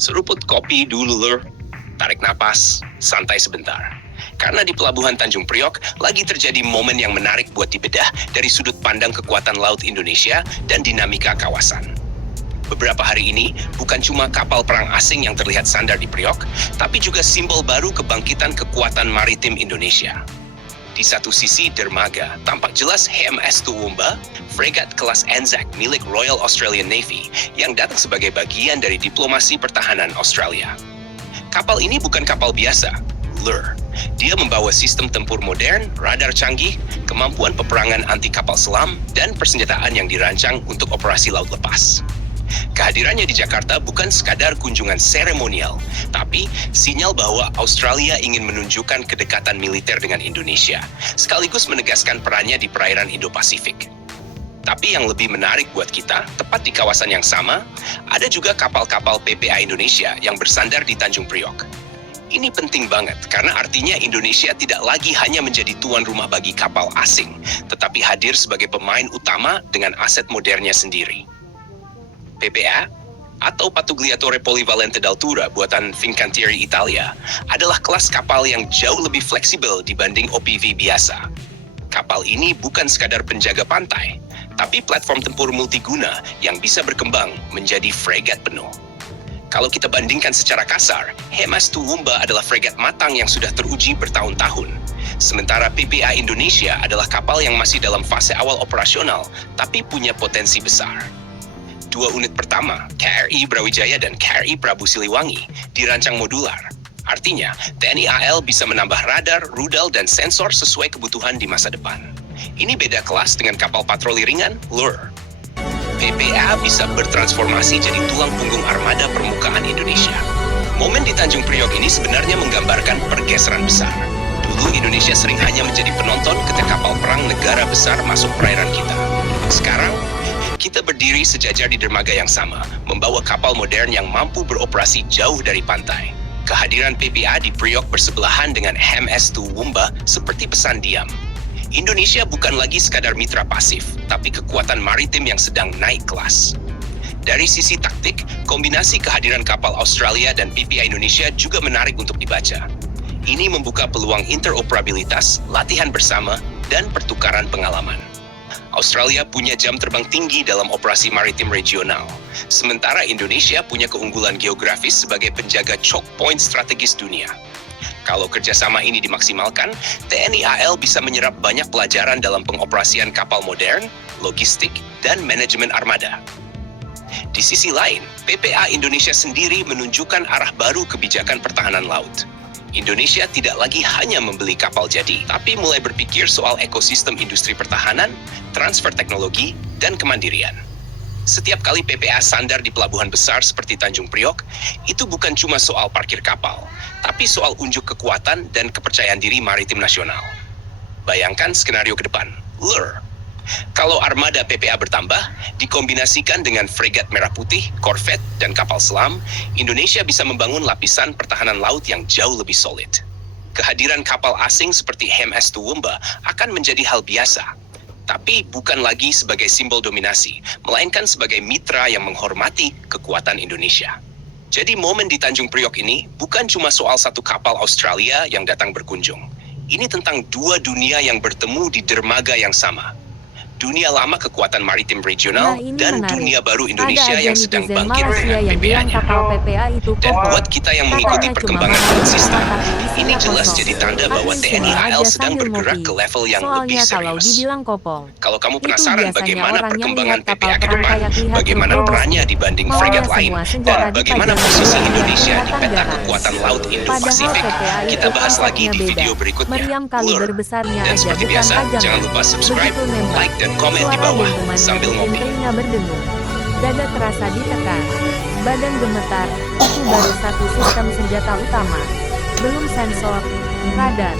Seruput kopi dulu lur, tarik napas, santai sebentar. Karena di Pelabuhan Tanjung Priok lagi terjadi momen yang menarik buat dibedah dari sudut pandang kekuatan laut Indonesia dan dinamika kawasan. Beberapa hari ini, bukan cuma kapal perang asing yang terlihat sandar di Priok, tapi juga simbol baru kebangkitan kekuatan maritim Indonesia. Di satu sisi dermaga, tampak jelas HMS Toowoomba, fregat kelas Anzac milik Royal Australian Navy yang datang sebagai bagian dari diplomasi pertahanan Australia. Kapal ini bukan kapal biasa, lur. Dia membawa sistem tempur modern, radar canggih, kemampuan peperangan anti kapal selam, dan persenjataan yang dirancang untuk operasi laut lepas. Kehadirannya di Jakarta bukan sekadar kunjungan seremonial, tapi sinyal bahwa Australia ingin menunjukkan kedekatan militer dengan Indonesia, sekaligus menegaskan perannya di perairan Indo-Pasifik. Tapi yang lebih menarik buat kita, tepat di kawasan yang sama, ada juga kapal-kapal PPA Indonesia yang bersandar di Tanjung Priok. Ini penting banget, karena artinya Indonesia tidak lagi hanya menjadi tuan rumah bagi kapal asing, tetapi hadir sebagai pemain utama dengan aset modernnya sendiri. PPA, atau Pattugliatore Polivalente d'Altura buatan Fincantieri Italia, adalah kelas kapal yang jauh lebih fleksibel dibanding OPV biasa. Kapal ini bukan sekadar penjaga pantai, tapi platform tempur multiguna yang bisa berkembang menjadi fregat penuh. Kalau kita bandingkan secara kasar, HMS Toowoomba adalah fregat matang yang sudah teruji bertahun-tahun. Sementara PPA Indonesia adalah kapal yang masih dalam fase awal operasional, tapi punya potensi besar. Dua unit pertama, KRI Brawijaya dan KRI Prabu Siliwangi, dirancang modular. Artinya, TNI AL bisa menambah radar, rudal, dan sensor sesuai kebutuhan di masa depan. Ini beda kelas dengan kapal patroli ringan, lur. PPA bisa bertransformasi jadi tulang punggung armada permukaan Indonesia. Momen di Tanjung Priok ini sebenarnya menggambarkan pergeseran besar. Dulu Indonesia sering hanya menjadi penonton ketika kapal perang negara besar masuk perairan kita. Sekarang, kita berdiri sejajar di dermaga yang sama, membawa kapal modern yang mampu beroperasi jauh dari pantai. Kehadiran PPA di Priok bersebelahan dengan HMS Toowoomba seperti pesan diam. Indonesia bukan lagi sekadar mitra pasif, tapi kekuatan maritim yang sedang naik kelas. Dari sisi taktik, kombinasi kehadiran kapal Australia dan PPA Indonesia juga menarik untuk dibaca. Ini membuka peluang interoperabilitas, latihan bersama, dan pertukaran pengalaman. Australia punya jam terbang tinggi dalam operasi maritim regional, sementara Indonesia punya keunggulan geografis sebagai penjaga choke point strategis dunia. Kalau kerjasama ini dimaksimalkan, TNI AL bisa menyerap banyak pelajaran dalam pengoperasian kapal modern, logistik, dan manajemen armada. Di sisi lain, PPA Indonesia sendiri menunjukkan arah baru kebijakan pertahanan laut. Indonesia tidak lagi hanya membeli kapal jadi, tapi mulai berpikir soal ekosistem industri pertahanan, transfer teknologi, dan kemandirian. Setiap kali PPA sandar di pelabuhan besar seperti Tanjung Priok, itu bukan cuma soal parkir kapal, tapi soal unjuk kekuatan dan kepercayaan diri maritim nasional. Bayangkan skenario ke depan, lur. Kalau armada PPA bertambah, dikombinasikan dengan fregat merah putih, korvet, dan kapal selam, Indonesia bisa membangun lapisan pertahanan laut yang jauh lebih solid. Kehadiran kapal asing seperti HMS Toowoomba akan menjadi hal biasa, tapi bukan lagi sebagai simbol dominasi, melainkan sebagai mitra yang menghormati kekuatan Indonesia. Jadi momen di Tanjung Priok ini bukan cuma soal satu kapal Australia yang datang berkunjung. Ini tentang dua dunia yang bertemu di dermaga yang sama. Dunia lama kekuatan maritim regional dan menarik. dunia baru Indonesia yang sedang bangkit Malaysia dengan yang bilang PPA-nya. kapal PPA itu Dan kokoh. buat kita yang mengikuti Katanya perkembangan cuma alutsista, tapi ini isinya jelas kosong. jadi tanda bahwa Tapi TNI coba AL aja sedang sambil bergerak ngopi. ke level yang Soalnya lebih kalau serius. dibilang kopong, Kalau kamu itu penasaran biasanya bagaimana orang yang perkembangan lihat kapal PPA ke perang depan, kayak lihat bagaimana Turbo. perannya dibanding Maunya fregat lain, semua dan senjata bagaimana dipajang posisi biar Indonesia di kelihatan peta ganas. kekuatan laut Padahal Indo-Pasifik, PPA kita itu bahas lagi konsepnya di beda. video berikutnya. Meriam kaliber Lur. besarnya Dan aja seperti bukan biasa, pajangan. jangan lupa subscribe, Begitu nembak, like, dan komen di suara bawah dentumannya sambil bikin ngopi. telinga berdengung. Dada terasa ditekan, badan gemetar. Itu baru satu sistem senjata utama, belum sensor, radar,